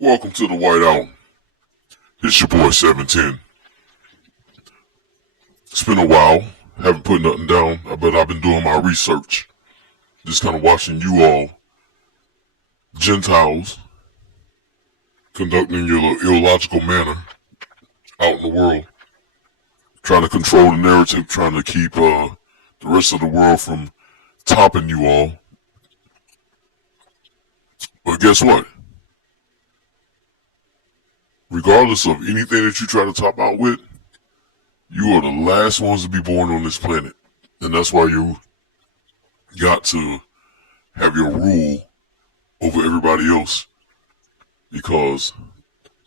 Welcome to the Whiteout. It's your boy 710. It's been a while. Haven't put nothing down, but I've been doing my research. Just kind of watching you all, Gentiles, conducting your illogical manner out in the world. Trying to control the narrative, trying to keep the rest of the world from topping you all. But guess what? Regardless of anything that you try to top out with, you are the last ones to be born on this planet. And that's why you got to have your rule over everybody else, because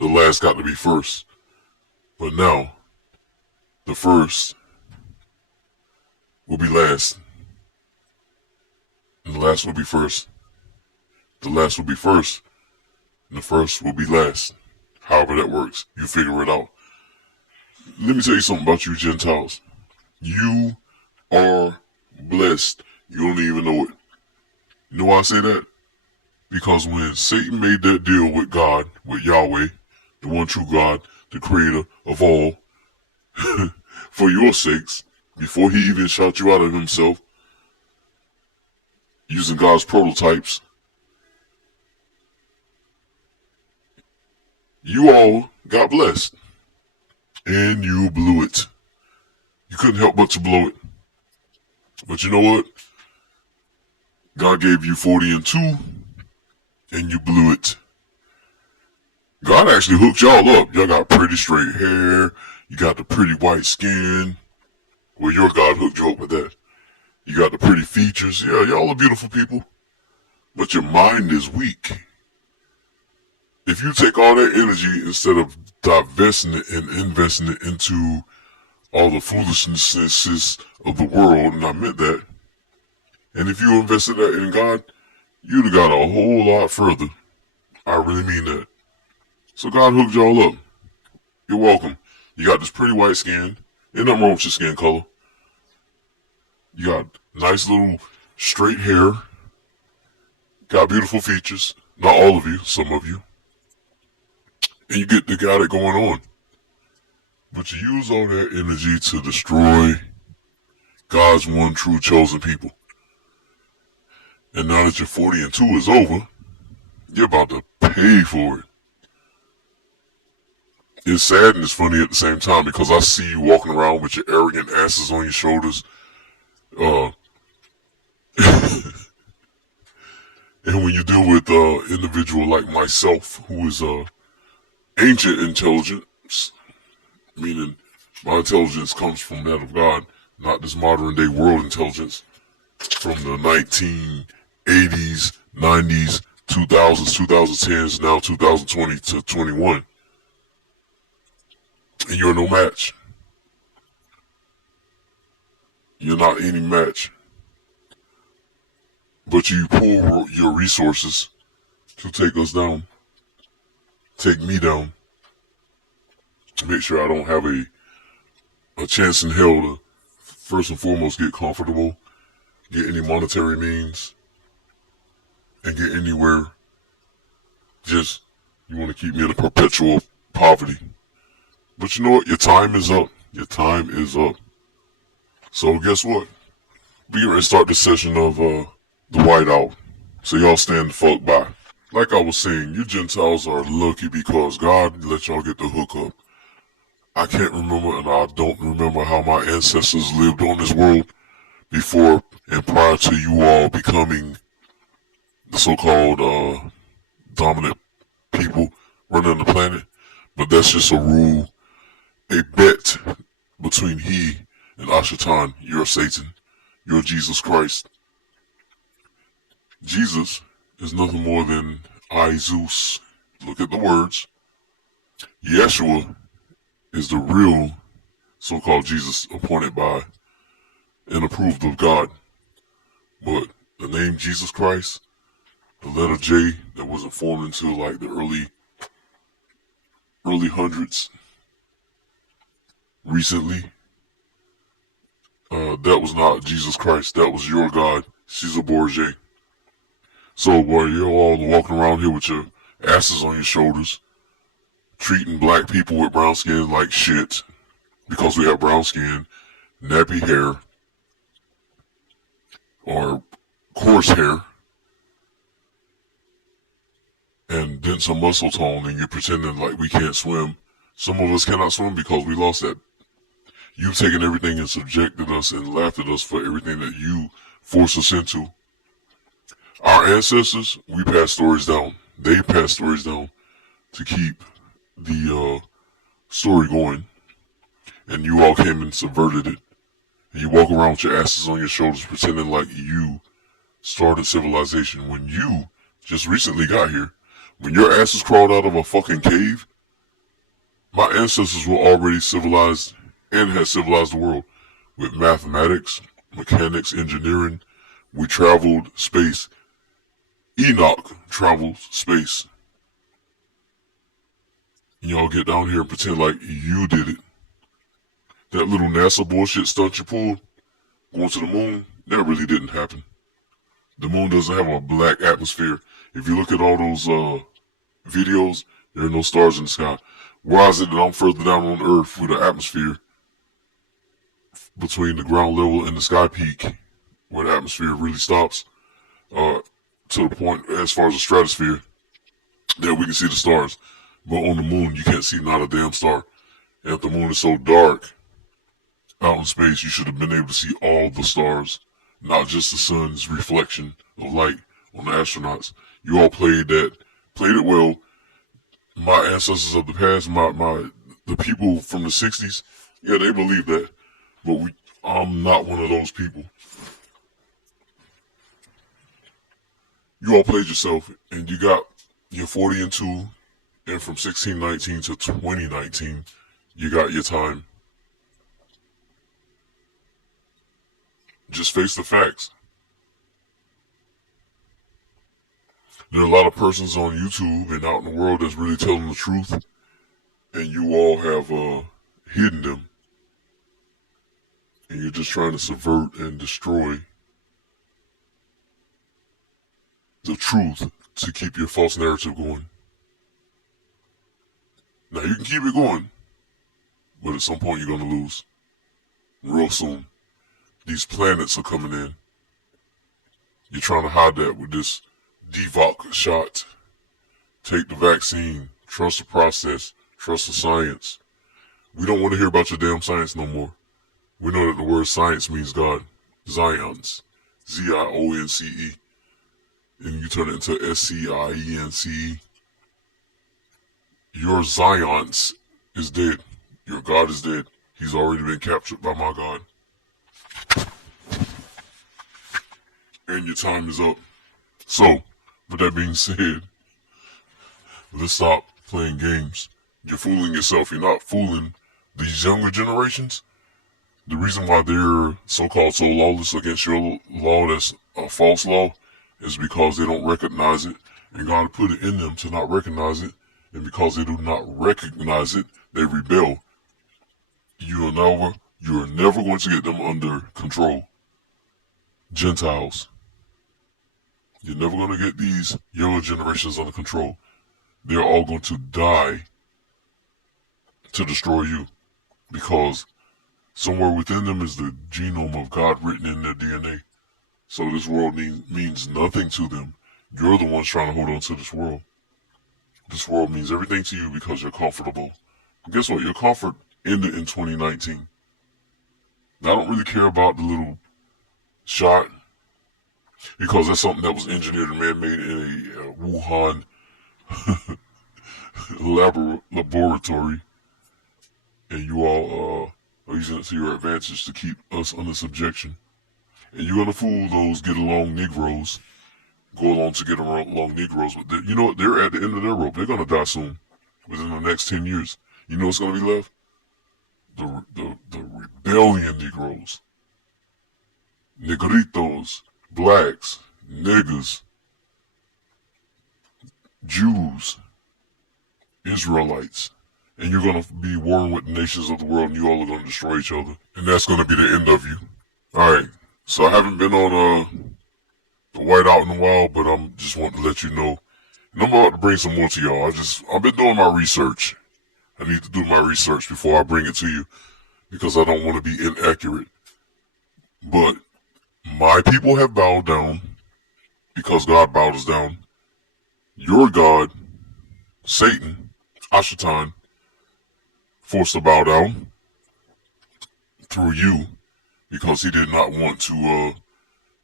the last got to be first. But now, the first will be last, and the last will be first. The last will be first, and the first will be last. However that works, you figure it out. Let me tell you something about you Gentiles. You are blessed. You don't even know it. You know why I say that? Because when Satan made that deal with God, with Yahweh, the one true God, the creator of all, for your sakes, before he even shot you out of himself, using God's prototypes, you all got blessed. And you blew it. You couldn't help but to blow it. But you know what? God gave you 40 and 2, and you blew it. God actually hooked y'all up. Y'all got pretty straight hair. You got the pretty white skin. Well, your God hooked you up with that. You got the pretty features. Yeah, y'all are beautiful people. But your mind is weak. If you take all that energy instead of divesting it and investing it into all the foolishness of the world, and I meant that, and if you invested that in God, you'd have got a whole lot further. I really mean that. So God hooked y'all up. You're welcome. You got this pretty white skin. Ain't nothing wrong with your skin color. You got nice little straight hair. Got beautiful features. Not all of you, some of you. And you got it going on. But you use all that energy to destroy God's one true chosen people. And now that your 40 and 2 is over, you're about to pay for it. It's sad and it's funny at the same time, because I see you walking around with your arrogant asses on your shoulders. And when you deal with individual like myself, who is ancient intelligence, meaning my intelligence comes from that of God, not this modern day world intelligence from the 1980s, 90s, 2000s, 2010s, now 2020 to 21. And you're no match. You're not any match. But you pull your resources to take us down. Take me down. Make sure I don't have a chance in hell to first and foremost get comfortable, get any monetary means, and get anywhere. Just, you want to keep me in a perpetual poverty. But you know what? Your time is up. Your time is up. So guess what? We're going to start the session of the Whiteout. So y'all stand the fuck by. Like I was saying, you Gentiles are lucky because God let y'all get the hookup. I can't remember, and I don't remember how my ancestors lived on this world before and prior to you all becoming the so-called dominant people running the planet. But that's just a rule, a bet between he and Ashatan. You're Satan. You're Jesus Christ. Jesus is nothing more than I, Zeus. Look at the words. Yeshua is the real so-called Jesus appointed by and approved of God. But the name Jesus Christ, the letter J that wasn't formed until like the early hundreds, recently, that was not Jesus Christ. That was your God, Caesar Borgia. So while you're all walking around here with your asses on your shoulders, treating black people with brown skin like shit because we have brown skin, nappy hair, or coarse hair, and then some muscle tone, and you're pretending like we can't swim. Some of us cannot swim because we lost that. You've taken everything and subjected us and laughed at us for everything that you forced us into. Our ancestors, we passed stories down. They passed stories down to keep the story going. And you all came and subverted it. And you walk around with your asses on your shoulders pretending like you started civilization when you just recently got here. When your asses crawled out of a fucking cave, my ancestors were already civilized and had civilized the world with mathematics, mechanics, engineering. We traveled space. Enoch traveled space. And y'all get down here and pretend like you did it. That little NASA bullshit stunt you pulled, going to the moon, that really didn't happen. The moon doesn't have a black atmosphere. If you look at all those videos, there are no stars in the sky. Why is it that I'm further down on Earth with an atmosphere between the ground level and the sky peak, where the atmosphere really stops, to the point as far as the stratosphere, that we can see the stars. But on the moon, you can't see not a damn star. And if the moon is so dark out in space, you should have been able to see all the stars, not just the sun's reflection of light on the astronauts. You all played it well. My ancestors of the past, the people from the 60s, yeah, they believe that. But I'm not one of those people. You all played yourself, and you got your 40 and 2, and from 1619 to 2019, you got your time. Just face the facts. There are a lot of persons on YouTube and out in the world that's really telling the truth, and you all have hidden them. And you're just trying to subvert and destroy the truth to keep your false narrative going. Now you can keep it going, but at some point you're going to lose. Real soon. These planets are coming in. You're trying to hide that with this Devoc shot. Take the vaccine. Trust the process. Trust the science. We don't want to hear about your damn science no more. We know that the word science means God. Zions. Z-I-O-N-C-E. And you turn it into S-C-I-E-N-C-E. Your Zions is dead. Your God is dead. He's already been captured by my God. And your time is up. So, with that being said, let's stop playing games. You're fooling yourself. You're not fooling these younger generations. The reason why they're so-called so lawless against your law that's a false law is because they don't recognize it. And God put it in them to not recognize it. And because they do not recognize it, they rebel. You are never going to get them under control. Gentiles. You're never going to get these younger generations under control. They're all going to die to destroy you. Because somewhere within them is the genome of God written in their DNA. So this world means nothing to them. You're the ones trying to hold on to this world. This world means everything to you because you're comfortable. But guess what? Your comfort ended in 2019. Now, I don't really care about the little shot because that's something that was engineered and man-made in a Wuhan laboratory. And you all are using it to your advantage to keep us under subjection. And you're going to fool those get-along Negroes. Go along to get along Negroes. But you know what? They're at the end of their rope. They're going to die soon. Within the next 10 years. You know what's going to be left? The rebellion Negroes. Negritos. Blacks. Niggas. Jews. Israelites. And you're going to be warring with the nations of the world, and you all are going to destroy each other. And that's going to be the end of you. Alright, so I haven't been on the White Out in a while, but I'm just wanting to let you know And I'm about to bring some more to y'all. I've been doing my research. I need to do my research before I bring it to you because I don't want to be inaccurate. But my people have bowed down because God bowed us down. Your God, Satan, Ashatan, forced to bow down through you because he did not want to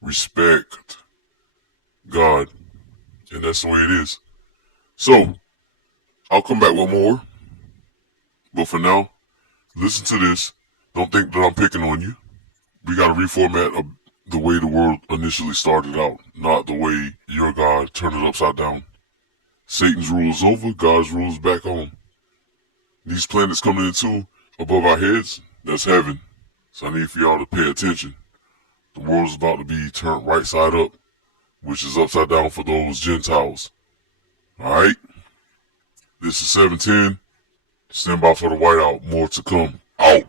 respect God. And that's the way it is. So, I'll come back with more. But for now, listen to this. Don't think that I'm picking on you. We got to reformat the way the world initially started out, not the way your God turned it upside down. Satan's rule is over, God's rule is back on. These planets coming into above our heads, that's heaven. So I need for y'all to pay attention. The world is about to be turned right side up, which is upside down for those Gentiles. Alright? This is 710. Stand by for the whiteout. More to come. Out.